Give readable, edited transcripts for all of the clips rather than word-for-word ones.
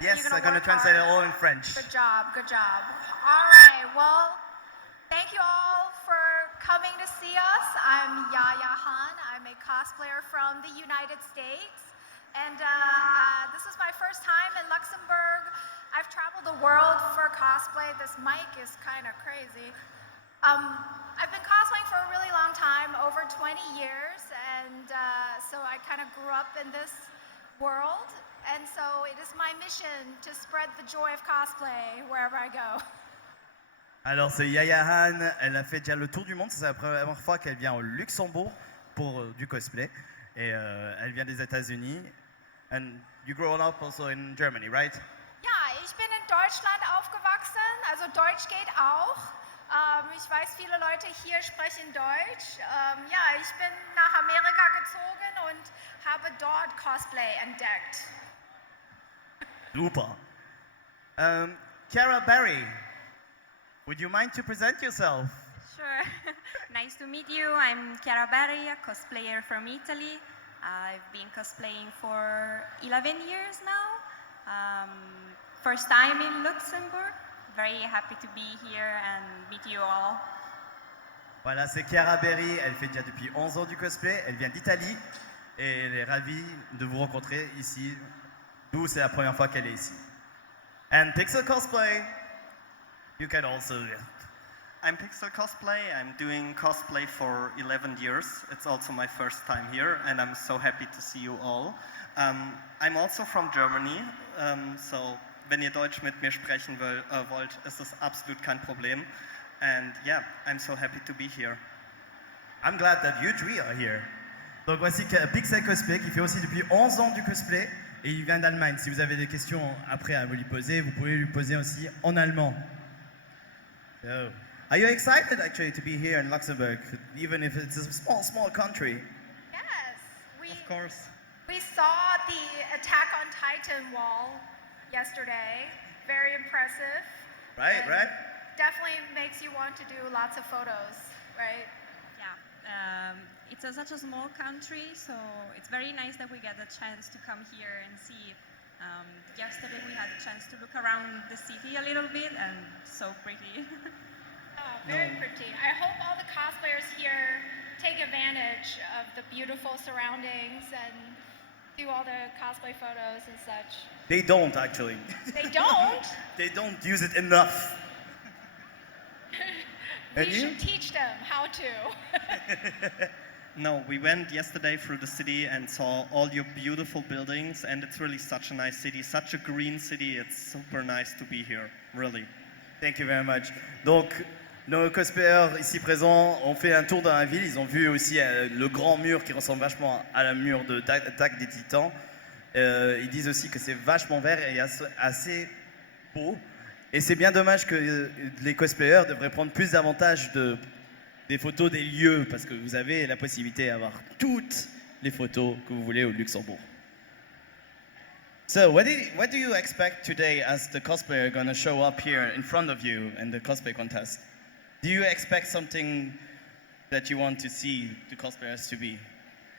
Yes, I'm going to translate it all in French. Good job, good job. All right, well, thank you all for coming to see us. I'm Yaya. I'm a cosplayer from the United States. And this is my first time in Luxembourg. I've traveled the world for cosplay. This mic is kind of crazy. I've been cosplaying for a really long time, over 20 years, and so I kind of grew up in this world, and so it is my mission to spread the joy of cosplay wherever I go. Alors c'est Yaya Han, elle a fait déjà le tour du monde, c'est la première fois qu'elle vient au Luxembourg pour du cosplay, et elle vient des États-Unis. And you grew up also in Germany, right? Ja, ich bin in Deutschland aufgewachsen, also Deutsch geht auch. Ich weiß, viele Leute hier sprechen Deutsch. Ja, ich bin nach Amerika gezogen und habe dort Cosplay entdeckt. Super. Kiara Barry, would you mind to present yourself? Sure. Nice to meet you. I'm Kiara Barry, a cosplayer from Italy. I've been cosplaying for 11 years now. First time in Luxembourg. Very happy to be here and meet you all. Voilà, c'est Kiara Barry, elle fait déjà depuis 11 ans du cosplay, elle vient d'Italie et elle est ravie de vous rencontrer ici, d'où c'est la première fois qu'elle est ici. And Pixel Cosplay, you can also... I'm Pixel Cosplay, I'm doing cosplay for 11 years. It's also my first time here and I'm so happy to see you all. I'm also from Germany, so wenn ihr Deutsch mit mir sprechen wollt, ist das absolut kein Problem. And yeah, I'm so happy to be here. I'm glad that you three are here. Donc voici Pixel Cosplay qui fait aussi depuis 11 ans du cosplay et il vient d'Allemagne. Si vous avez des questions après à vous lui poser, vous pouvez lui poser aussi en allemand. So, are you excited actually to be here in Luxembourg, even if it's a small country? Yes, Of course. We saw the Attack on Titan wall yesterday. Very impressive. Right, right. Definitely makes you want to do lots of photos, right? Yeah. It's such a small country, so it's very nice that we get the chance to come here and see it. Yesterday we had a chance to look around the city a little bit, and so pretty. Oh, very pretty. I hope all the cosplayers here take advantage of the beautiful surroundings and do all the cosplay photos and such. They don't actually. They don't? They don't use it enough. We should teach them how to. No, we went yesterday through the city and saw all your beautiful buildings and it's really such a nice city, such a green city. It's super nice to be here, really. Thank you very much. Donc, nos cosplayers ici présents ont fait un tour dans la ville. Ils ont vu aussi le grand mur qui ressemble vachement à la mur d'Attaque des Titans. Ils disent aussi que c'est vachement vert et assez beau. Et c'est bien dommage que les cosplayers devraient prendre plus d'avantage des photos des lieux parce que vous avez la possibilité d'avoir toutes les photos que vous voulez au Luxembourg. So, what do you expect today as the cosplayer going to show up here in front of you in the cosplay contest? Do you expect something that you want to see the cosplayers to be?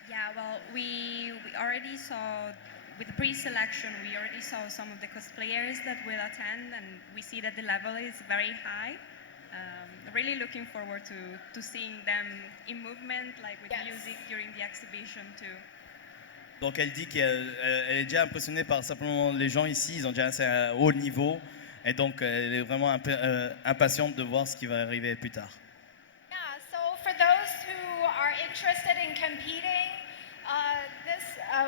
Yeah, well, we already saw, with the pre-selection, we already saw some of the cosplayers that will attend, and we see that the level is very high. Really looking forward to seeing them in movement, like with music during the exhibition too. Donc elle dit qu'elle est déjà impressionnée par simplement les gens ici, ils ont déjà un haut niveau, et donc elle est vraiment impatiente de voir ce qui va arriver plus tard. Yeah, so for those who are interested in competing, this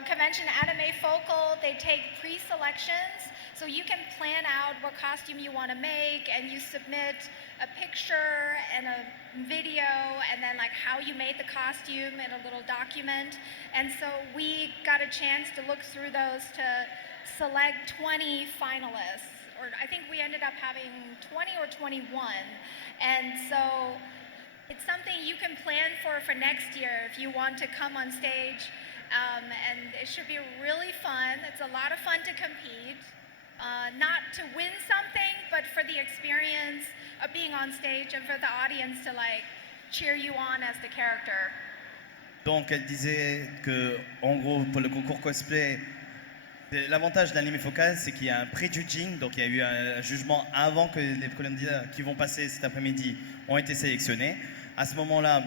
convention Anime Focal, they take pre-selections, so you can plan out what costume you want to make, and you submit a picture and a video, and then like how you made the costume in a little document. And so we got a chance to look through those to select 20 finalists, or I think we ended up having 20 or 21. And so it's something you can plan for next year if you want to come on stage. And it should be really fun. It's a lot of fun to compete. Not to win something, but for the experience of being on stage and for the audience to like cheer you on as the character. Donc elle disait que, en gros, pour le concours cosplay, L'avantage de l'anime focal, c'est qu'il y a un pré-judging, donc il y a eu un jugement avant que les candidats qui vont passer cet après-midi ont été sélectionnés. À ce moment-là,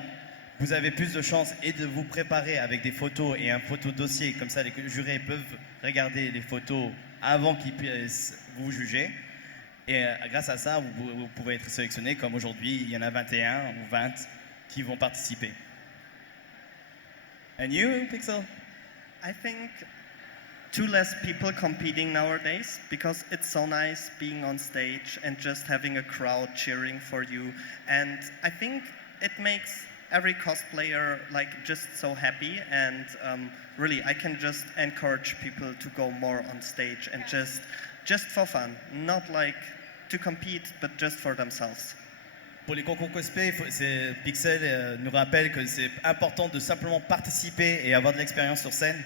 vous avez plus de chances et de vous préparer avec des photos et un photo dossier, comme ça les jurés peuvent regarder les photos avant qu'ils puissent vous juger. Et grâce à ça, vous pouvez être sélectionné, comme aujourd'hui, il y en a 21 ou 20 qui vont participer. And you, Pixel? I think too less people competing nowadays because it's so nice being on stage and just having a crowd cheering for you. And I think it makes every cosplayer like just so happy, and really I can just encourage people to go more on stage and just for fun, not like to compete but just for themselves. Pour les concours cosplay, Pixel nous rappelle que c'est important de simplement participer et avoir de l'expérience sur scène.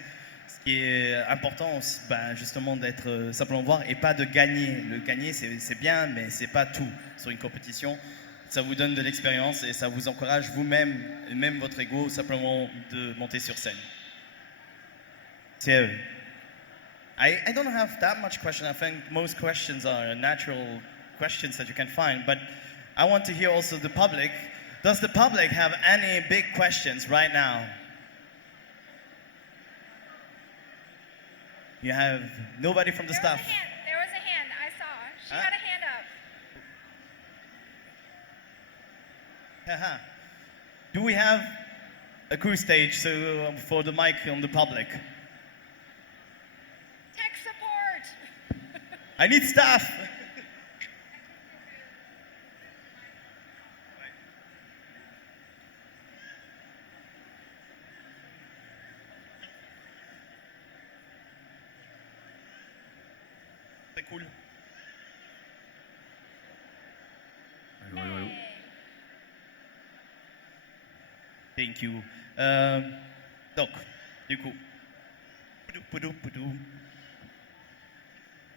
Ce qui est important, justement, d'être simplement voir et pas de gagner. Le gagner, c'est bien, mais c'est pas tout sur une compétition. Ça vous donne de l'expérience et ça vous encourage vous-même, et même votre ego, simplement de monter sur scène. So, I don't have that much question. I think most questions are natural questions that you can find, but I want to hear also the public. Does the public have any big questions right now? You have nobody from the staff? There was a hand. I saw. She had a hand up. Do we have a crew stage for the mic on the public? Tech support. I need staff. C'est cool. Yay. Thank you. Donc, du coup. Poudou.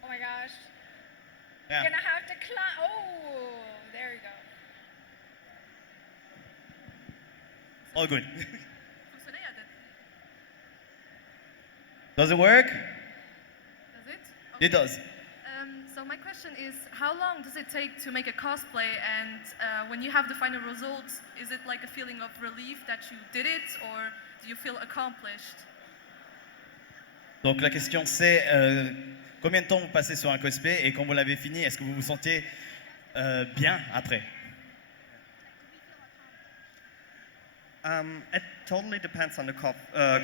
Oh my gosh. Yeah. You're gonna have to climb. Oh, there you go. All good. Does it work? Does it? It does. So my question is, how long does it take to make a cosplay? And when you have the final results, is it like a feeling of relief that you did it, or do you feel accomplished? Donc la question c'est combien de temps vous passez sur un cosplay et quand vous l'avez fini, est-ce que vous vous sentiez bien après? It totally depends on the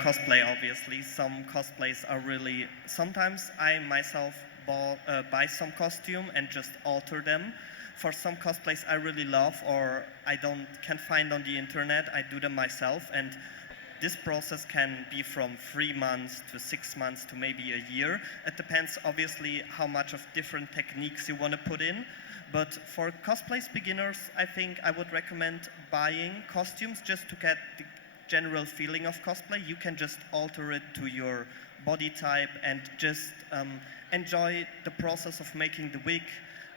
cosplay, obviously. Some cosplays are really... Sometimes I myself buy some costume and just alter them. For some cosplays I really love or can't find on the internet, I do them myself, and this process can be from 3 months to 6 months to maybe a year. It depends obviously how much of different techniques you want to put in. But for cosplays beginners, I think I would recommend buying costumes just to get the general feeling of cosplay. You can just alter it to your body type and just enjoy the process of making the wig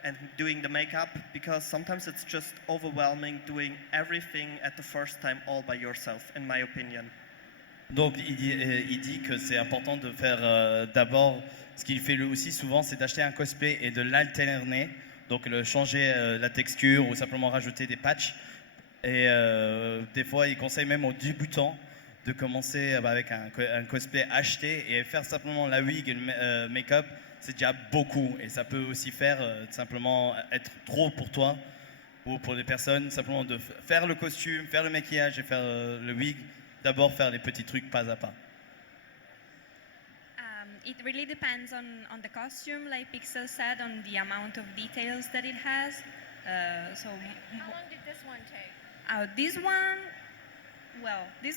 and doing the makeup, because sometimes it's just overwhelming doing everything at the first time all by yourself, in my opinion. Donc il dit que c'est important de faire d'abord, ce qu'il fait lui aussi souvent, c'est d'acheter un cosplay et de l'alterner, donc changer la texture ou simplement rajouter des patchs. Et des fois, il conseille même aux débutants de commencer avec un cosplay acheté et faire simplement la wig et le make-up. C'est déjà beaucoup et ça peut aussi faire simplement être trop pour toi ou pour les personnes, simplement de faire le costume, faire le maquillage et faire le wig, d'abord faire les petits trucs pas à pas. It really depends on the costume, like Pixel said, on the amount of details that it has. How long did this one take? This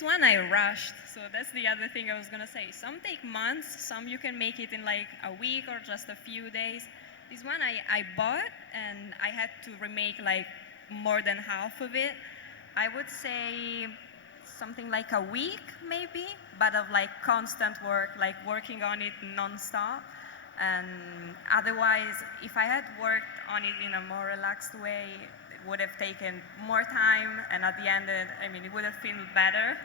one I rushed, so that's the other thing I was gonna say. Some take months, some you can make it in like a week or just a few days. This one I bought and I had to remake like more than half of it. I would say something like a week maybe, but of like constant work, like working on it non-stop. And otherwise, if I had worked on it in a more relaxed way, it would have taken more time, and at the end, it would have felt better.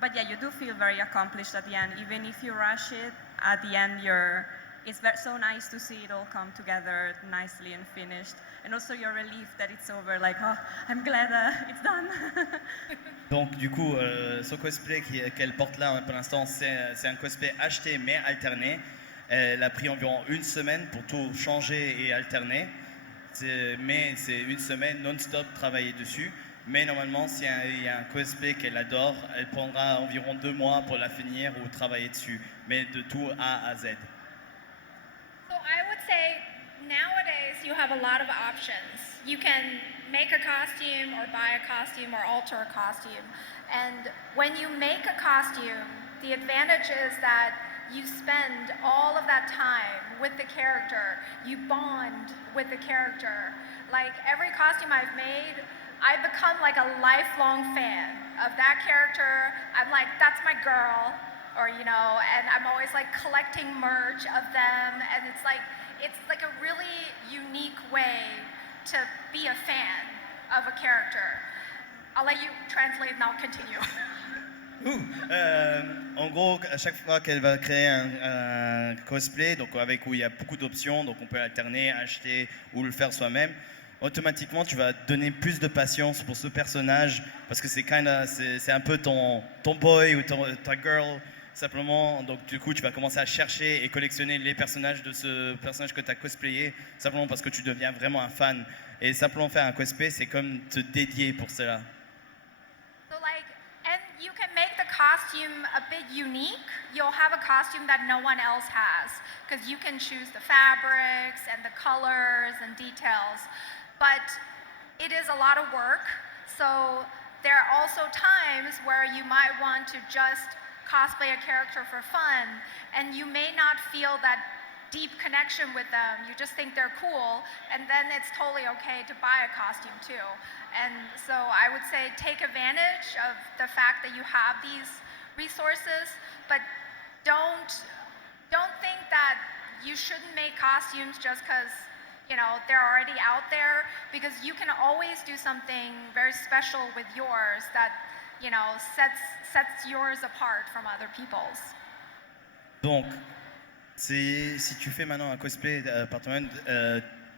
But yeah, you do feel very accomplished at the end. Even if you rush it, at the end, so nice to see it all come together nicely and finished. And also your relief that it's over, like, oh, I'm glad it's done. Donc du coup, ce cosplay qu'elle porte là pour l'instant, c'est un cosplay acheté mais alterné. Elle a pris environ une semaine pour tout changer et alterner. Mais c'est une semaine non-stop travailler dessus. Mais normalement, s'il y a un cosplay qu'elle adore, elle prendra environ 2 mois pour la finir ou travailler dessus. Mais de tout A à Z. So I would say nowadays you have a lot of options. You can make a costume or buy a costume or alter a costume. And when you make a costume, the advantage is that you spend all of that time with the character. You bond with the character. Like every costume I've made, I've become like a lifelong fan of that character. I'm like, that's my girl. Or, and I'm always like collecting merch of them, and it's like a really unique way to be a fan of a character. I'll let you translate and I'll continue. En gros, à chaque fois qu'elle va créer un cosplay, donc où il y a beaucoup d'options, donc on peut alterner, acheter ou le faire soi-même, automatiquement tu vas donner plus de patience pour ce personnage parce que c'est un peu ton boy ou ta girl. Simplement, donc du coup, tu vas commencer à chercher et collectionner les personnages de ce personnage que tu as cosplayé, simplement parce que tu deviens vraiment un fan. Et simplement faire un cosplay, c'est comme te dédier pour cela. So and you can make the costume a bit unique. You'll have a costume that no one else has, because you can choose the fabrics and the colors and details. But it is a lot of work, so there are also times where you might want to just cosplay a character for fun, and you may not feel that deep connection with them. You just think they're cool, and then it's totally okay to buy a costume too. And so I would say take advantage of the fact that you have these resources, but don't think that you shouldn't make costumes just because they're already out there, because you can always do something very special with yours that sets yours apart from other people's. Donc, si tu fais maintenant un cosplay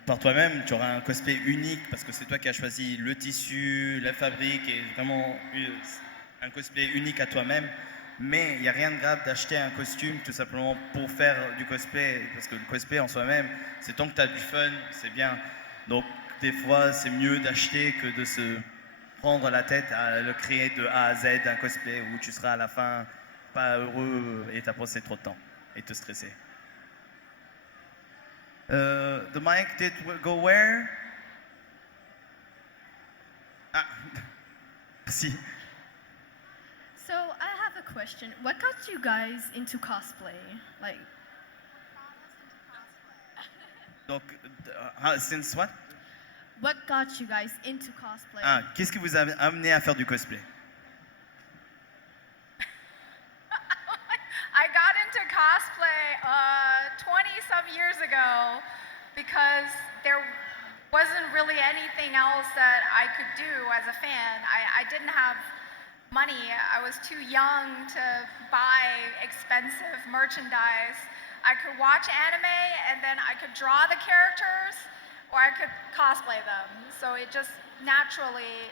par toi-même, tu auras un cosplay unique parce que c'est toi qui as choisi le tissu, la fabrique et vraiment un cosplay unique à toi-même. Mais il n'y a rien de grave d'acheter un costume tout simplement pour faire du cosplay, parce que le cosplay en soi-même, c'est tant que tu as du fun, c'est bien. Donc des fois, c'est mieux d'acheter que de se prendre la tête à le créer de A à Z, un cosplay où tu seras à la fin pas heureux et t'as passé trop de temps et te stresser. The mic did go where? Ah, si. So I have a question. What got you guys into cosplay? Like, Donc, since what? what got you guys into cosplay? Ah, qu'est-ce qui vous a amené à faire du cosplay? I got into cosplay 20-some years ago because there wasn't really anything else that I could do as a fan. I didn't have money. I was too young to buy expensive merchandise. I could watch anime and then I could draw the characters or I could cosplay them. So it just naturally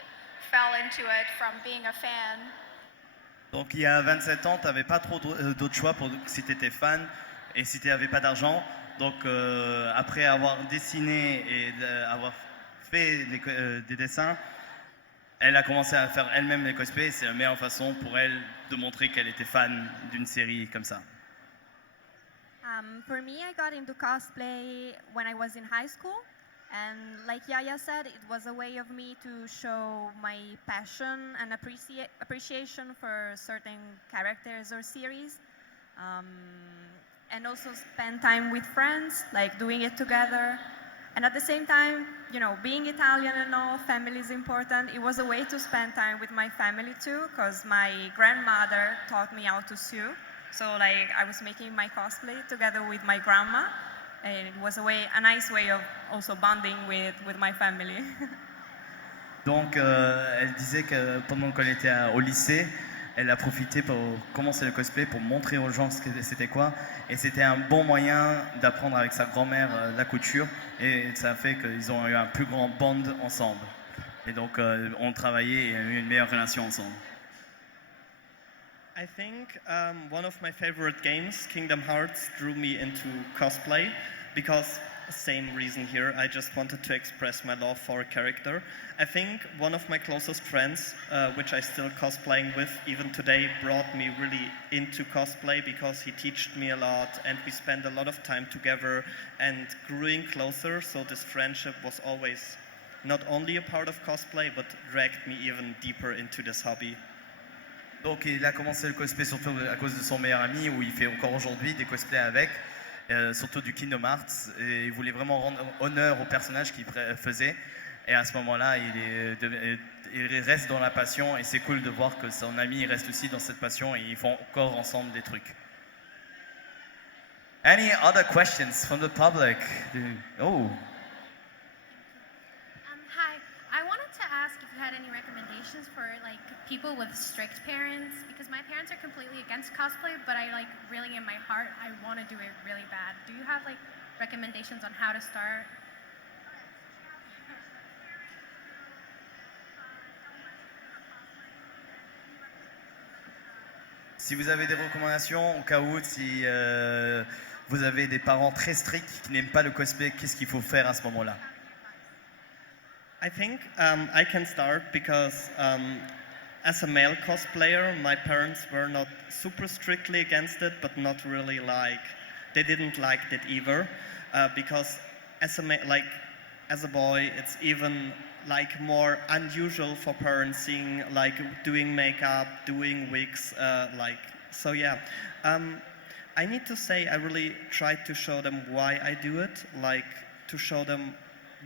fell into it from being a fan. Donc il y a 27 ans, tu n'avais pas trop d'autres choix pour si tu étais fan et si tu n'avais pas d'argent. Donc après avoir dessiné et avoir fait des dessins, elle a commencé à faire elle-même les cosplays. C'est la meilleure façon pour elle de montrer qu'elle était fan d'une série comme ça. For me, I got into cosplay when I was in high school. And like Yaya said, it was a way of me to show my passion and appreciation for certain characters or series. And also spend time with friends, like doing it together. And at the same time, being Italian and all, family is important. It was a way to spend time with my family too, because my grandmother taught me how to sew. So like I was making my cosplay together with my grandma. And it was a nice way of also bonding with my family. Donc elle disait que pendant qu'elle était au lycée, elle a profité pour commencer le cosplay, pour montrer aux gens ce que c'était quoi. Et c'était un bon moyen d'apprendre avec sa grand-mère la couture. Et ça a fait qu'ils ont eu un plus grand bond ensemble. Et donc, on travaillait et eu une meilleure relation ensemble. I think one of my favorite games, Kingdom Hearts, drew me into cosplay because same reason here. I just wanted to express my love for a character. I think one of my closest friends, which I still cosplaying with even today, brought me really into cosplay because he taught me a lot and we spent a lot of time together and growing closer. So this friendship was always not only a part of cosplay, but dragged me even deeper into this hobby. Donc il a commencé le cosplay surtout à cause de son meilleur ami, où il fait encore aujourd'hui des cosplays avec, surtout du Kingdom Hearts, et il voulait vraiment rendre honneur au personnage qu'il faisait. Et à ce moment-là, il reste dans la passion, et c'est cool de voir que son ami reste aussi dans cette passion, et ils font encore ensemble des trucs. Any other questions from the public? Oh. Hi, I wanted to ask if you had any recommendations for like people with strict parents, because my parents are completely against cosplay, but I like really in my heart I want to do it really bad. Do you have like recommendations on how to start? Si vous avez des recommandations, au cas où, si vous avez des parents très stricts qui n'aiment pas le cosplay, qu'est-ce qu'il faut faire à ce moment-là? I think I can start because as a male cosplayer, my parents were not super strictly against it, but not really they didn't like it either, because as a boy, it's even like more unusual for parents seeing like doing makeup, doing wigs, so yeah. I need to say I really tried to show them why I do it, like to show them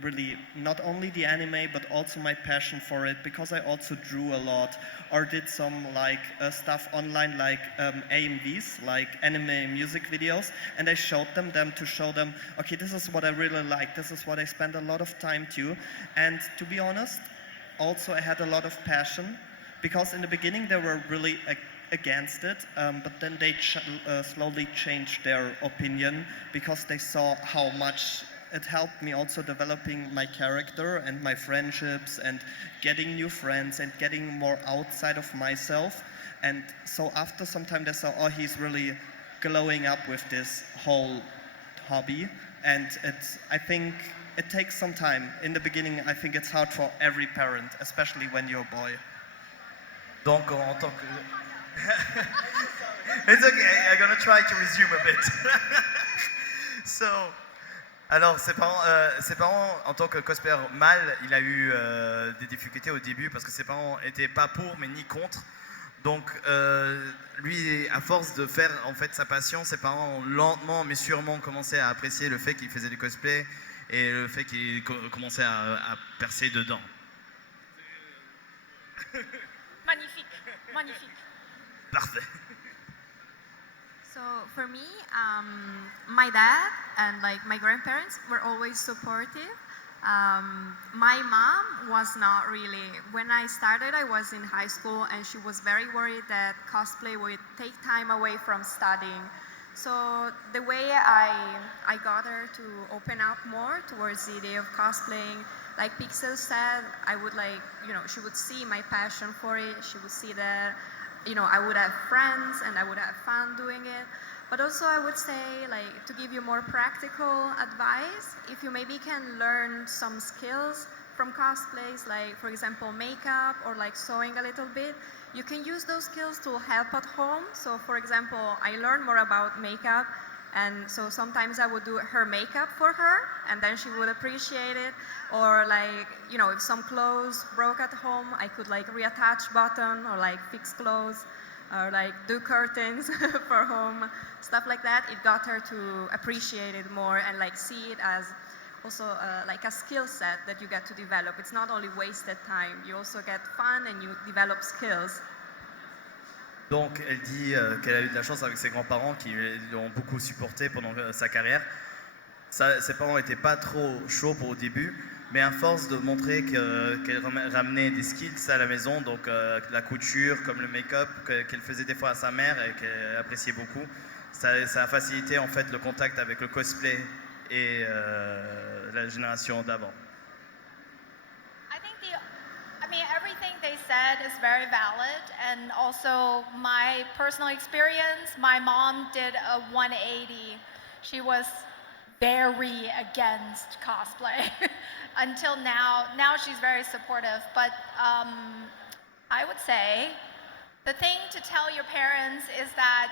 really not only the anime but also my passion for it, because I also drew a lot or did some stuff online like AMVs, like anime music videos, and I showed them to show them, okay, this is what I really like, this is what I spend a lot of time to. And to be honest, also I had a lot of passion, because in the beginning they were really against it, but then they slowly changed their opinion because they saw how much it helped me also developing my character and my friendships and getting new friends and getting more outside of myself. And so after some time they saw, oh, he's really glowing up with this whole hobby. And I think it takes some time. In the beginning, I think it's hard for every parent, especially when you're a boy. Donc en tant que... It's okay, I'm gonna try to resume a bit. So... Alors, ses parents, en tant que cosplayer mâle, il a eu des difficultés au début parce que ses parents n'étaient pas pour mais ni contre. Donc, lui, à force de faire en fait sa passion, ses parents ont lentement mais sûrement commencé à apprécier le fait qu'il faisait du cosplay et le fait qu'il commençait à percer dedans. Magnifique, magnifique. Parfait. So for me, my dad and like my grandparents were always supportive. My mom was not really. When I started, I was in high school and she was very worried that cosplay would take time away from studying. So the way I got her to open up more towards the idea of cosplaying, like Pixel said, I would she would see my passion for it. She would see that I would have friends and I would have fun doing it. But also I would say, to give you more practical advice, if you maybe can learn some skills from cosplays, like for example makeup or like sewing a little bit, you can use those skills to help at home. So for example, I learned more about makeup, and so sometimes I would do her makeup for her and then she would appreciate it. Or if some clothes broke at home, I could reattach button or fix clothes or do curtains for home, stuff like that. It got her to appreciate it more and see it as also a skill set that you get to develop. It's not only wasted time, you also get fun and you develop skills. Donc elle dit qu'elle a eu de la chance avec ses grands-parents qui l'ont beaucoup supporté pendant sa carrière. Ses parents n'étaient pas trop chauds au début, mais à force de montrer qu'elle ramenait des skills à la maison, donc la couture, comme le make-up, qu'elle faisait des fois à sa mère et qu'elle appréciait beaucoup, ça a facilité en fait le contact avec le cosplay et la génération d'avant. I mean, everything they said is very valid, and also my personal experience, my mom did a 180. She was very against cosplay until now. Now she's very supportive, but I would say the thing to tell your parents is that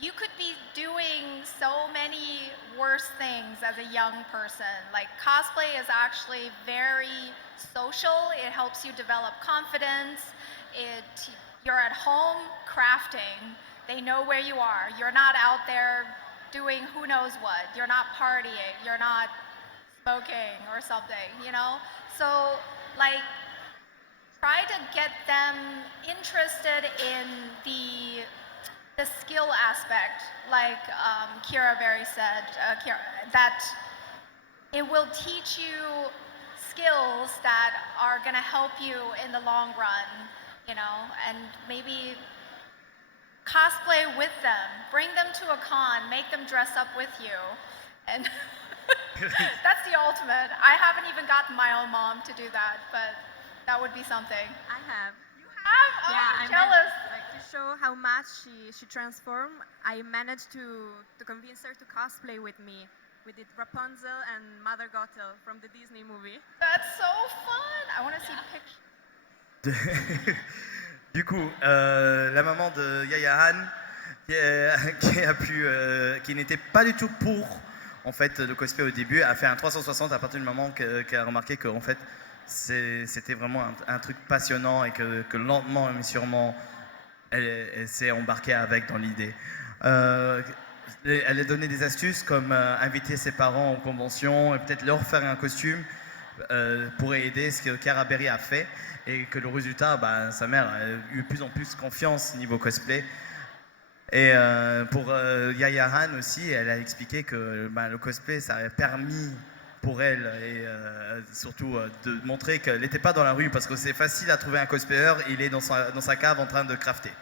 you could be doing so many worse things as a young person. Like cosplay is actually very social. It helps you develop confidence. You're at home crafting. They know where you are. You're not out there doing who knows what. You're not partying. You're not smoking or something, you know? So like try to get them interested in the skill aspect, like Kiara very said, that it will teach you skills that are going to help you in the long run, you know, and maybe cosplay with them, bring them to a con, make them dress up with you, and that's the ultimate. I haven't even gotten my own mom to do that, but that would be something. I have. You have? Oh, Yeah, I'm jealous. Like to show how much she transformed, I managed to convince her to cosplay with me. We did Rapunzel and Mother Gothel from the Disney movie. That's so fun. I want to see pictures. Du coup, la maman de Yaya Han, qui n'était pas du tout pour en fait le cosplay au début, a fait un 360 à partir du moment qu'elle a remarqué que en fait c'était vraiment un truc passionnant et que lentement mais sûrement elle s'est embarquée avec dans l'idée. Elle a donné des astuces comme inviter ses parents aux conventions et peut-être leur faire un costume pour aider ce que Kiara Berry a fait et que le résultat, sa mère a eu de plus en plus confiance niveau cosplay. Et pour Yaya Han aussi, elle a expliqué que le cosplay, ça a permis pour elle et surtout de montrer qu'elle n'était pas dans la rue parce que c'est facile à trouver un cosplayer, il est dans sa cave en train de crafter.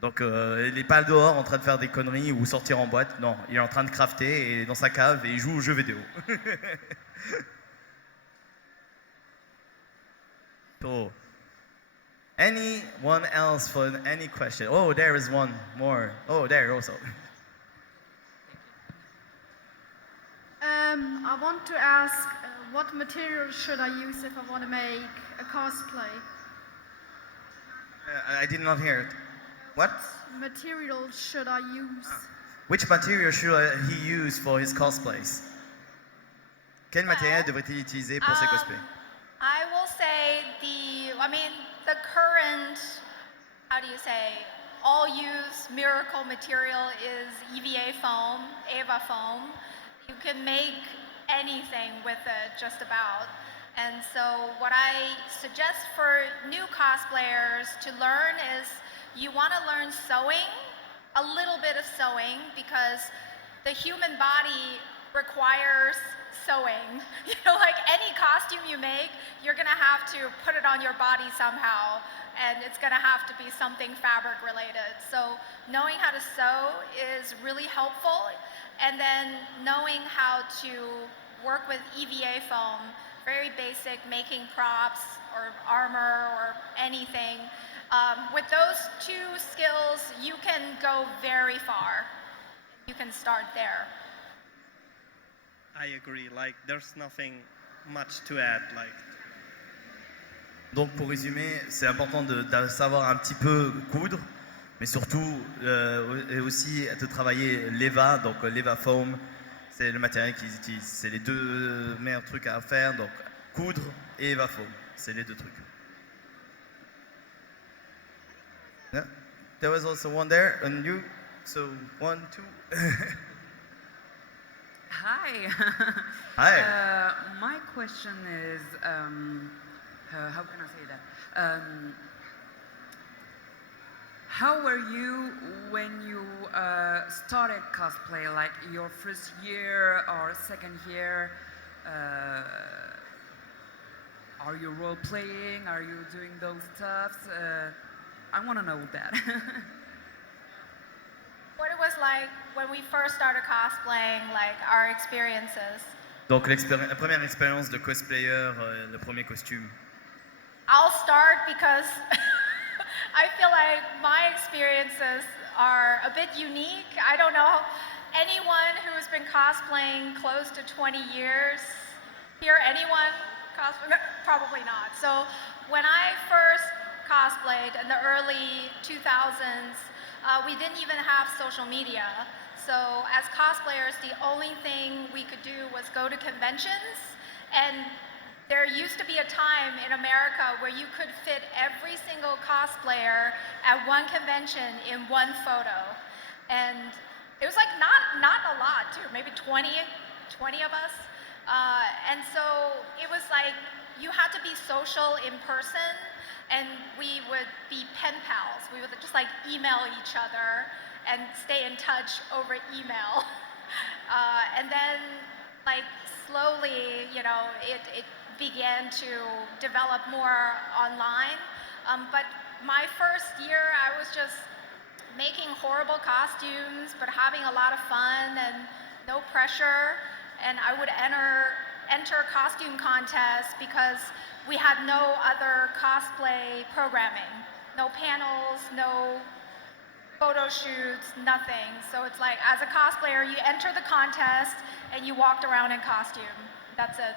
Donc il n'est pas dehors en train de faire des conneries ou sortir en boîte, non, il est en train de crafter et dans sa cave et il joue aux jeux vidéo. So, anyone else for any question? Oh, there is one more. Oh, there also. I want to ask what material should I use if I want to make a cosplay? I did not hear it. What? Material should I use? Which material should he use for his cosplays? Quel matériel devrait-il utiliser pour ses cosplays? I will say the current, how do you say, all-use miracle material is EVA foam, Eva foam. You can make anything with it, just about. And so what I suggest for new cosplayers to learn is you want to learn sewing, a little bit of sewing, because the human body requires sewing. You know, like any costume you make, you're gonna have to put it on your body somehow, and it's gonna have to be something fabric related. So knowing how to sew is really helpful, and then knowing how to work with EVA foam, very basic, making props or armor or anything. With those two skills, you can go very far. You can start there. I agree. Like, there's nothing much to add. Like. Donc, pour résumer, c'est important de savoir un petit peu coudre, mais surtout et aussi de travailler l'EVA, donc l'EVA foam, c'est le matériel qu'ils utilisent. C'est les deux meilleurs trucs à faire, donc coudre et EVA foam, c'est les deux trucs. Yeah. There was also one there, and you, so 1, 2. Hi. Hi. My question is, how can I say that? How were you when you started cosplay, like your first year or second year? Are you role playing? Are you doing those stuffs? I want to know that. What it was like when we first started cosplaying, like our experiences. Donc la première expérience de cosplayer, le premier costume. I'll start because I feel like my experiences are a bit unique. I don't know anyone who's been cosplaying close to 20 years. Here, anyone cosplay? Probably not. So when I first cosplayed in the early 2000s, we didn't even have social media. So as cosplayers, the only thing we could do was go to conventions, and there used to be a time in America where you could fit every single cosplayer at one convention in one photo. And it was like not a lot too, maybe 20 of us. And so it was like you had to be social in person, and we would be pen pals. We would just like email each other and stay in touch over email. And then like slowly, it began to develop more online. But my first year, I was just making horrible costumes, but having a lot of fun and no pressure. And I would enter costume contests because we had no other cosplay programming. No panels, no photo shoots, nothing. So it's like, as a cosplayer, you enter the contest and you walked around in costume. That's it.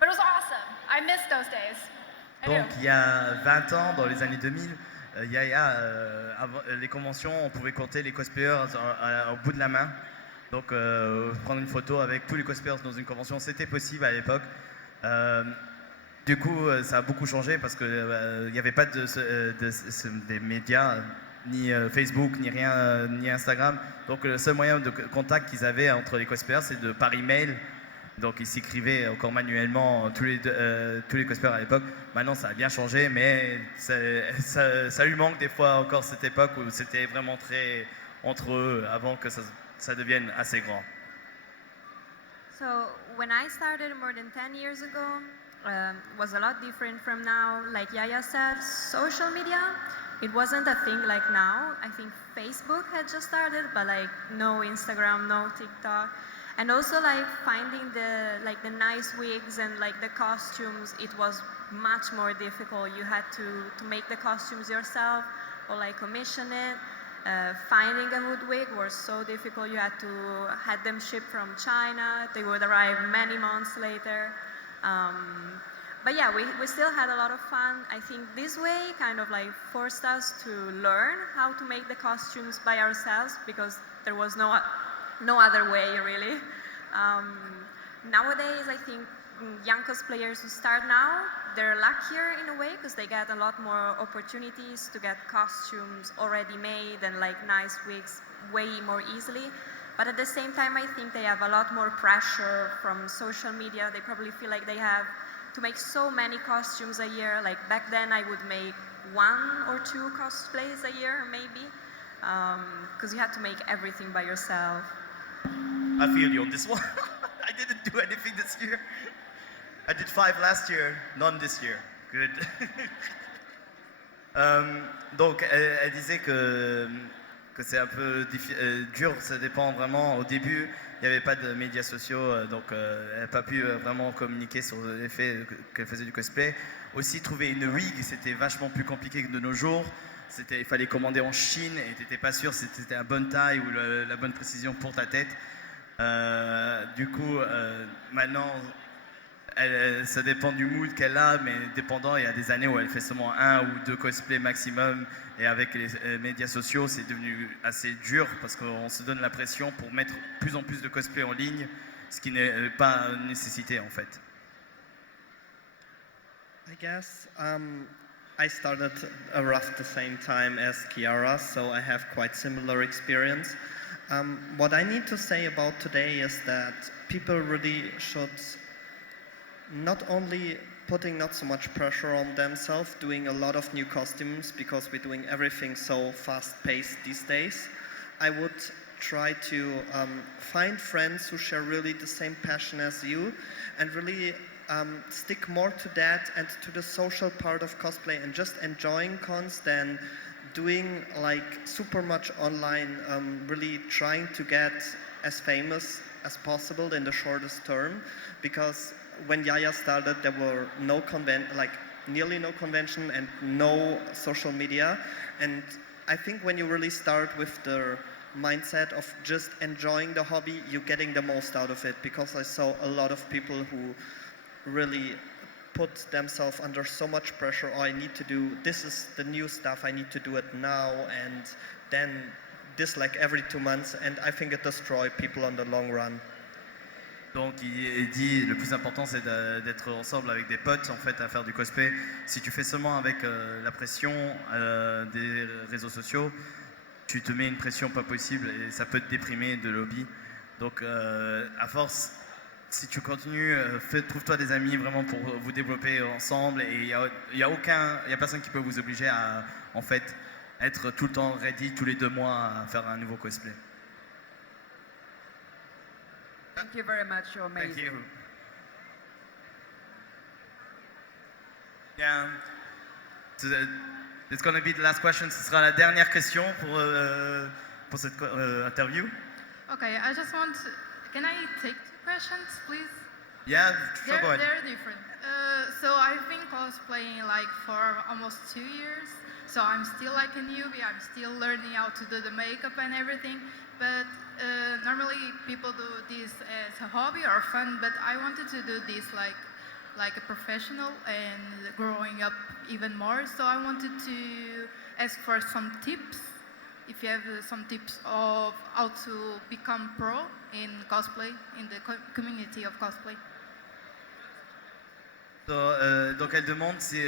But it was awesome. I miss those days. I Donc do. il y a 20 ans, dans les années 2000, Yaya, avant les conventions, on pouvait compter les cosplayers au bout de la main. Donc prendre une photo avec tous les cosplayers dans une convention, c'était possible à l'époque. Du coup, ça a beaucoup changé parce qu'il n'y avait pas des médias, ni Facebook, ni rien, ni Instagram. Donc le seul moyen de contact qu'ils avaient entre les cosplayers, c'est par email. Donc ils s'écrivaient encore manuellement, tous les cosplayers à l'époque. Maintenant ça a bien changé, mais ça lui manque des fois encore cette époque où c'était vraiment très entre eux avant que ça devienne assez grand. So when I started more than 10 years ago, was a lot different from now. Like Yaya said, social media, it wasn't a thing like now. I think Facebook had just started, but like no Instagram, no TikTok. And also like finding the nice wigs and like the costumes, it was much more difficult. You had to make the costumes yourself or like commission it. Finding a good wig was so difficult. You had to have them shipped from China. They would arrive many months later. But yeah, we still had a lot of fun. I think this way kind of like forced us to learn how to make the costumes by ourselves because there was no other way really. Nowadays, I think young cosplayers who start now, they're luckier in a way because they get a lot more opportunities to get costumes already made and like nice wigs way more easily. But at the same time, I think they have a lot more pressure from social media. They probably feel like they have to make so many costumes a year. Like back then, I would make 1 or 2 cosplays a year, maybe, because you had to make everything by yourself. I feel you on this one. I didn't do anything this year. I did 5 last year, none this year. Good. Donc, elle disait que c'est un peu dur, ça dépend vraiment. Au début, il n'y avait pas de médias sociaux, donc elle n'a pas pu vraiment communiquer sur l'effet qu'elle faisait du cosplay. Aussi, trouver une wig, c'était vachement plus compliqué que de nos jours. Il fallait commander en Chine et tu n'étais pas sûr si c'était la bonne taille ou la bonne précision pour ta tête. Du coup, maintenant, ça dépend du mood qu'elle a, mais dépendant, il y a des années où elle fait seulement 1 ou 2 cosplays maximum. Et avec les médias sociaux, c'est devenu assez dur parce qu'on se donne la pression pour mettre plus en plus de cosplays en ligne, ce qui n'est pas une nécessité en fait. I guess I started around the same time as Kiara, so I have quite similar experience. What I need to say about today is that people really should not only putting not so much pressure on themselves, doing a lot of new costumes because we're doing everything so fast-paced these days. I would try to find friends who share really the same passion as you and really stick more to that and to the social part of cosplay and just enjoying cons than doing like super much online, really trying to get as famous as possible in the shortest term, because when Yaya started there were nearly no convention and no social media, and I think when you really start with the mindset of just enjoying the hobby, you're getting the most out of it, because I saw a lot of people who really put themselves under so much pressure. Oh, I need to do, this is the new stuff, I need to do it now, and then this like every 2 months, and I think it destroys people on the long run. Donc il dit le plus important c'est d'être ensemble avec des potes en fait à faire du cosplay. Si tu fais seulement avec la pression des réseaux sociaux, tu te mets une pression pas possible et ça peut te déprimer de l'hobby. Donc à force, si tu continues, trouve-toi des amis vraiment pour vous développer ensemble, et il y a personne qui peut vous obliger à en fait être tout le temps ready tous les 2 mois à faire un nouveau cosplay. Thank you very much. You're amazing. Thank you. Yeah. So it's going to be the last question. Ce sera la dernière question pour cette interview. Okay, I just want to, can I take 2 questions, please? Yeah, sure, go ahead. They're different. So I've been cosplaying like for almost 2 years. So I'm still like a newbie. I'm still learning how to do the makeup and everything. But normally people do this as a hobby or fun. But I wanted to do this like a professional and growing up even more. So I wanted to ask for some tips. If you have some tips of how to become pro in cosplay, in the community of cosplay. Donc elle demande si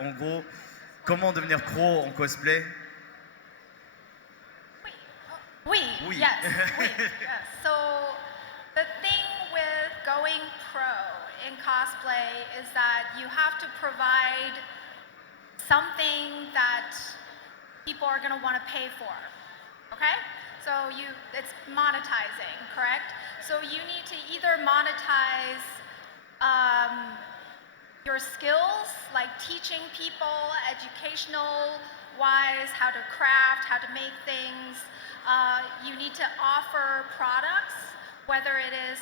en gros comment devenir pro en cosplay. Oui. Oui. Yes. Oui. Yes. So the thing with going pro in cosplay is that you have to provide something that people are going to want to pay for. Okay? So it's monetizing, correct? So you need to either monetize your skills, like teaching people educational wise how to craft, how to make things. You need to offer products, whether it is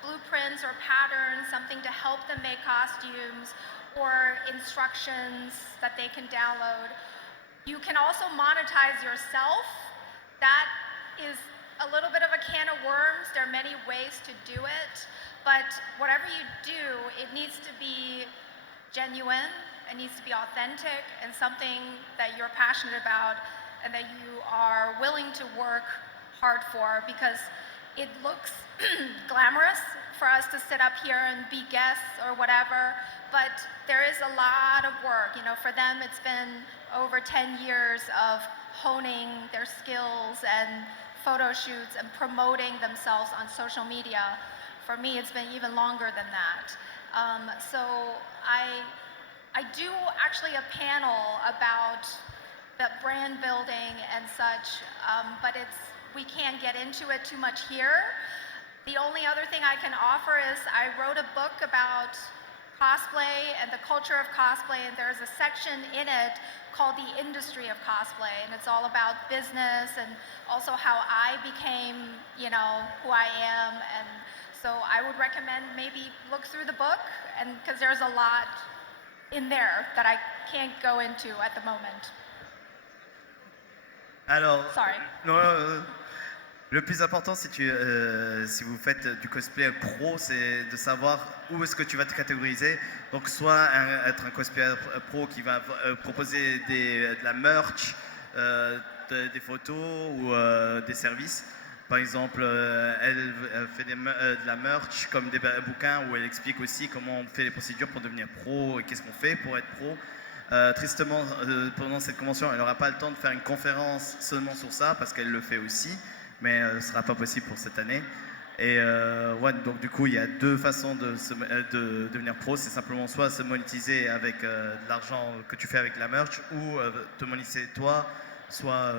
blueprints or patterns, something to help them make costumes, or instructions that they can download. You can also monetize yourself. That is a little bit of a can of worms. There are many ways to do it, but whatever you do, it needs to be genuine, it needs to be authentic, and something that you're passionate about and that you are willing to work hard for, because it looks glamorous for us to sit up here and be guests or whatever, but there is a lot of work. You know, for them it's been over 10 years of honing their skills and photo shoots and promoting themselves on social media. For me, it's been even longer than that. So I do actually a panel about the brand building and such, but we can't get into it too much here. The only other thing I can offer is I wrote a book about cosplay and the culture of cosplay, and there's a section in it called The Industry of Cosplay, and it's all about business and also how I became, you know, who I am. And so I would recommend maybe look through the book, and because there's a lot in there that I can't go into at the moment. Alors, Sorry. Le plus important si vous faites du cosplay pro, c'est de savoir où est-ce que tu vas te catégoriser. Donc soit être un cosplayer pro qui va proposer de la merch, des photos ou des services. Par exemple, elle fait de la merch comme des bouquins où elle explique aussi comment on fait les procédures pour devenir pro et qu'est-ce qu'on fait pour être pro. Tristement, pendant cette convention, elle n'aura pas le temps de faire une conférence seulement sur ça parce qu'elle le fait aussi, mais ce ne sera pas possible pour cette année. Et ouais, donc du coup, il y a 2 façons de devenir pro. C'est simplement soit se monétiser avec de l'argent que tu fais avec la merch, ou te monétiser toi, soit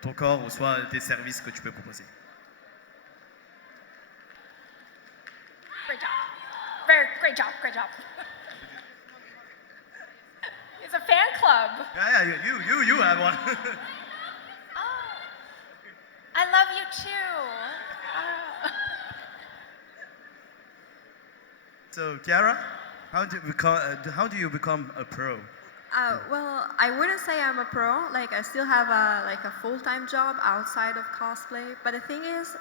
ton corps, ou soit des services que tu peux proposer. Great job. very great job, great job. It's a fan club. Yeah, you have one. Oh, I love you too. Oh. So, Kiara, how do you become a pro? Well, I wouldn't say I'm a pro. Like, I still have a full-time job outside of cosplay. But the thing is,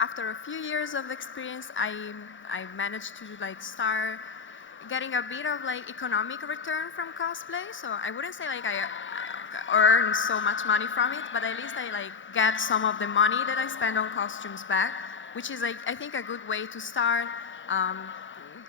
after a few years of experience, I managed to start getting a bit of economic return from cosplay. So I wouldn't say I earn so much money from it, but at least I get some of the money that I spend on costumes back, which is I think a good way to start.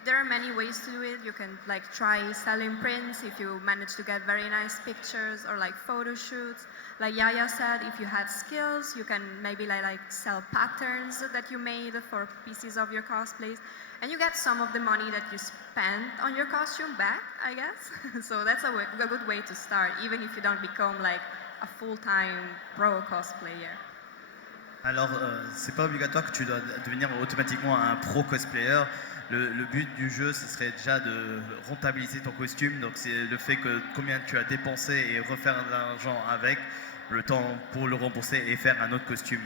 There are many ways to do it. You can try selling prints if you manage to get very nice pictures, or photo shoots. Like Yaya said, if you have skills, you can maybe sell patterns that you made for pieces of your cosplays, and you get some of the money that you spent on your costume back, I guess. So that's a good way to start, even if you don't become a full-time pro cosplayer. Alors, c'est pas obligatoire que tu dois devenir automatiquement un pro cosplayer. Le but du jeu, ce serait déjà de rentabiliser ton costume. Donc, c'est le fait que combien tu as dépensé et refaire de l'argent avec, le temps pour le rembourser et faire un autre costume.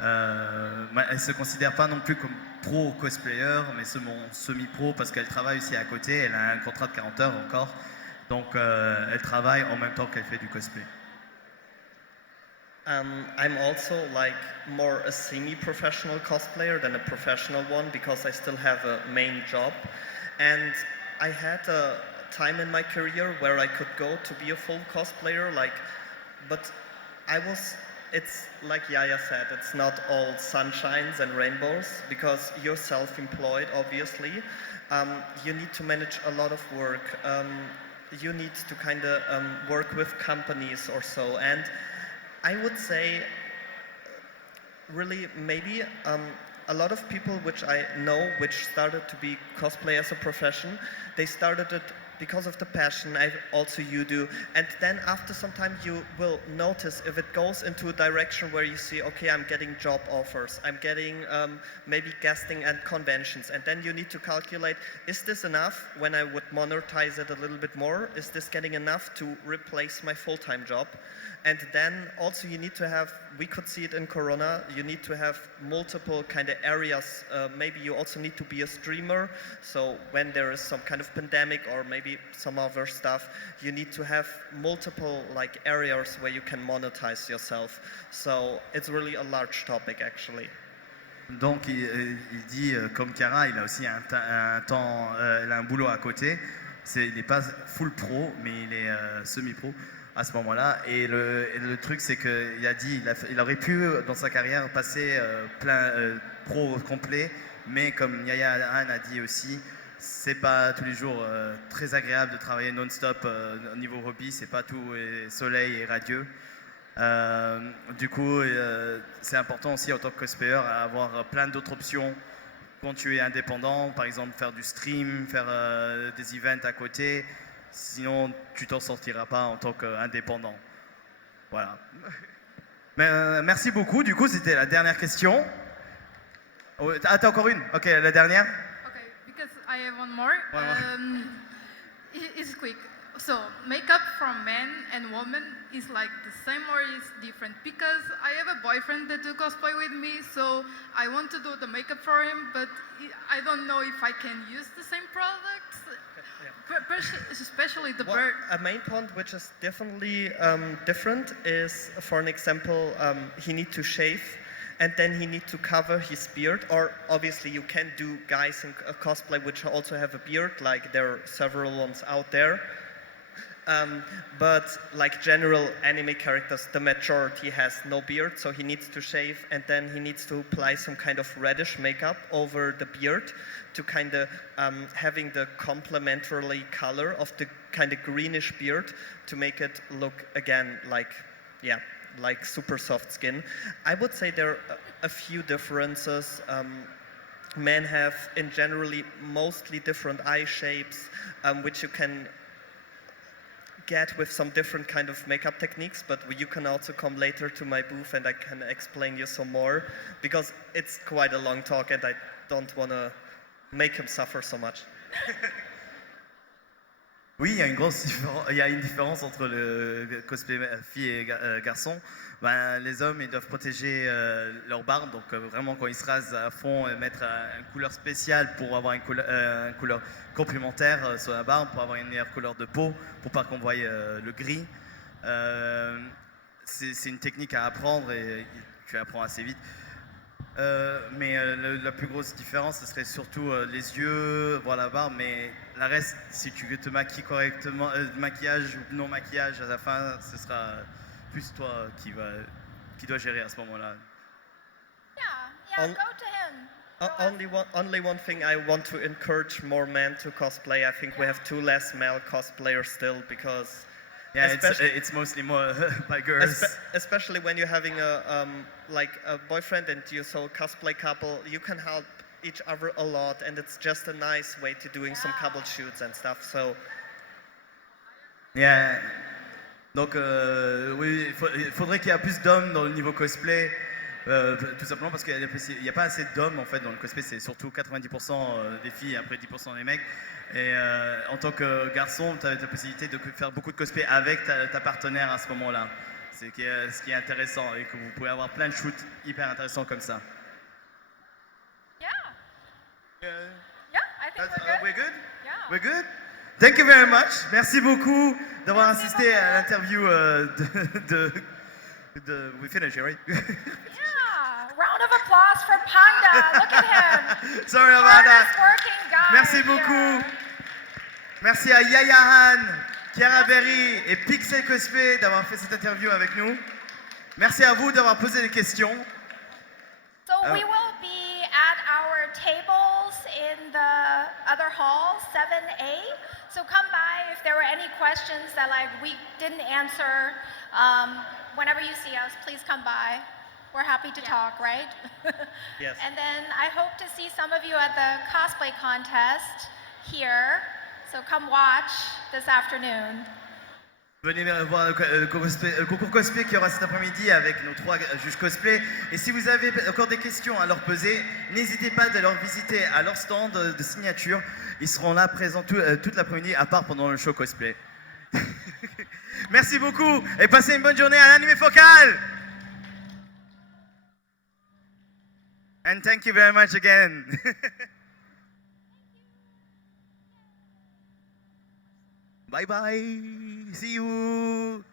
Elle se considère pas non plus comme pro cosplayer, mais semi-pro parce qu'elle travaille aussi à côté. Elle a un contrat de 40 heures encore. Donc, elle travaille en même temps qu'elle fait du cosplay. I'm also more a semi-professional cosplayer than a professional one, because I still have a main job. And I had a time in my career where I could go to be a full cosplayer, but it's like Yaya said, it's not all sunshines and rainbows, because you're self-employed, obviously. You need to manage a lot of work. You need to kind of work with companies or so. And I would say, really, maybe a lot of people which I know, which started to be cosplay as a profession, they started it because of the passion, also you do. And then after some time you will notice if it goes into a direction where you see, okay, I'm getting job offers, I'm getting maybe guesting at conventions, and then you need to calculate, is this enough when I would monetize it a little bit more? Is this getting enough to replace my full-time job? And then also you need to have, we could see it in Corona, you need to have multiple kind of areas. Maybe you also need to be a streamer. So when there is some kind of pandemic or maybe some other stuff, you need to have multiple areas where you can monetize yourself. So it's really a large topic actually. Donc il dit, comme Kiara, il a aussi il a un boulot à côté. Il n'est pas full pro, mais il est semi-pro à ce moment-là. Et le truc, c'est qu'il a dit, il aurait pu dans sa carrière passer pro complet, mais comme Yaya a dit aussi, c'est pas tous les jours très agréable de travailler non-stop au niveau hobby, c'est pas tout soleil et radieux. Du coup, c'est important aussi en tant que cosplayer à avoir plein d'autres options quand tu es indépendant, par exemple faire du stream, faire des events à côté. Sinon, tu t'en sortiras pas en tant qu'indépendant. Voilà. Mais, merci beaucoup. Du coup, c'était la dernière question. Oh, t'as encore une? Ok, la dernière. Okay, because I have one more. One more. It's quick. So, makeup from men and women is the same or is different? Because I have a boyfriend that do cosplay with me, so I want to do the makeup for him, but I don't know if I can use the same products. Especially the bird. A main point which is definitely different is, for an example, he need to shave, and then he need to cover his beard. Or obviously you can do guys in cosplay which also have a beard, there are several ones out there. But general anime characters, the majority has no beard, so he needs to shave, and then he needs to apply some kind of reddish makeup over the beard to kind of having the complementary color of the kind of greenish beard to make it look again like super soft skin. I would say there are a few differences. Men have in generally mostly different eye shapes, which you can get with some different kind of makeup techniques, but you can also come later to my booth and I can explain you some more, because it's quite a long talk and I don't want to make him suffer so much. Oui, il y a il y a une différence entre le cosplay filles et garçons. Ben, les hommes, ils doivent protéger leur barbe, donc vraiment quand ils se rasent à fond, mettre une couleur spéciale pour avoir une couleur complémentaire sur la barbe, pour avoir une meilleure couleur de peau, pour pas qu'on voie le gris. C'est une technique à apprendre et tu apprends assez vite. Mais la plus grosse différence, ce serait surtout les yeux, voir la barbe, mais la reste, si tu te maquilles correctement, maquillage ou non maquillage à la fin, ce sera plus toi qui dois gérer à ce moment-là. Yeah, go to him. Only one thing I want to encourage more men to cosplay. I think we have too less male cosplayers still because Yeah, it's mostly more by girls. Especially when you're having a boyfriend and you're so cosplay couple, you can help each other a lot, and it's just a nice way to doing some couple shoots and stuff. So. Yeah. Donc oui, il faudrait qu'il y ait plus d'hommes dans le niveau cosplay, tout simplement parce qu'il n'y a pas assez d'hommes en fait dans le cosplay. C'est surtout 90% des filles et après 10% des mecs. Et en tant que garçon, tu as la possibilité de faire beaucoup de cosplay avec ta partenaire à ce moment-là. C'est ce qui est intéressant et que vous pouvez avoir plein de shoots hyper intéressants comme ça. Yeah, I think We're good? Yeah. We're good? Thank you very much. Merci beaucoup d'avoir assisté à l'interview de We finish, right? Yeah, round of applause for Panda. Look at him. Sorry about that. Hardest working guy. Merci beaucoup. Here. Merci à Yaya Han, Kiara Berry et Pixel Cosplay d'avoir fait cette interview avec nous. Merci à vous d'avoir posé des questions. So we will be at our tables in the other hall, 7A. So come by if there were any questions that we didn't answer. Whenever you see us, please come by. We're happy to talk, right? Yes. And then I hope to see some of you at the cosplay contest here. So come watch this afternoon. Venez voir le concours cosplay qui aura cet après-midi avec nos 3 juges cosplay. Et si vous avez encore des questions à leur poser, n'hésitez pas de leur visiter à leur stand de signature. Ils seront là présents toute l'après-midi, à part pendant le show cosplay. Merci beaucoup et passez une bonne journée à l'Animé Focal. And thank you very much again. Bye bye. See you.